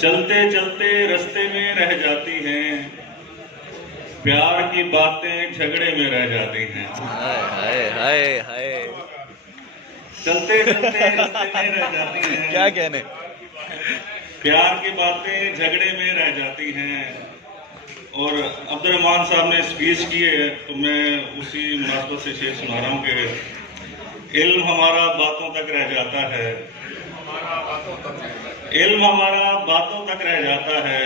चलते चलते रास्ते में रह जाती हैं, प्यार की बातें झगड़े में रह जाती हैं। हाय हाय हाय हाय, चलते चलते रास्ते में रह जाती हैं, क्या कहने। प्यार की बातें झगड़े में रह जाती हैं। और अब्दुर्रहमान साहब ने स्पीच की है, तो मैं उसी मुनासबत से शेर सुना रहा हूँ कि इल्म हमारा बातों तक रह जाता है, इल्म हमारा बातों तक रह जाता है,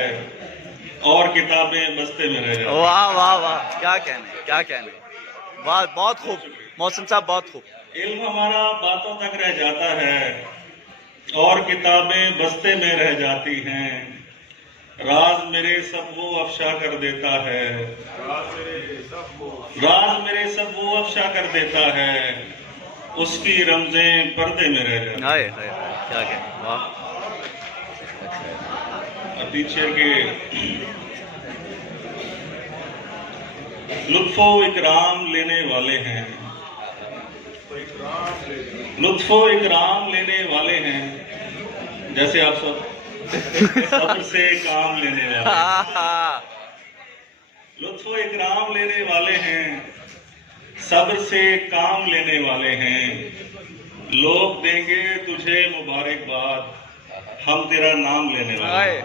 और किताबें बस्ते में रह जाती हैं। वाह वाह वाह, क्या कहने क्या कहने, वाह बहुत खूब मोहसिन साहब, बहुत खूब। इल्म हमारा बातों तक रह जाता है, और किताबें बस्ते में रह जाती हैं। राज मेरे सब वो अफशा कर देता है, राज मेरे सब वो अफशा कर देता है, उसकी रमजें पर्दे में रह जाती हैं। हाय हाय हाय, क्या कहने, वाह। टीचर के लुत्फो इकराम लेने वाले हैं, लुत्फो इकराम लेने वाले हैं, जैसे आप सब सब्र से काम लेने वाले, लुत्फो इकराम लेने वाले हैं, सब्र से काम लेने वाले हैं। लोग देंगे तुझे मुबारकबाद, हम तेरा नाम लेने वाले हैं।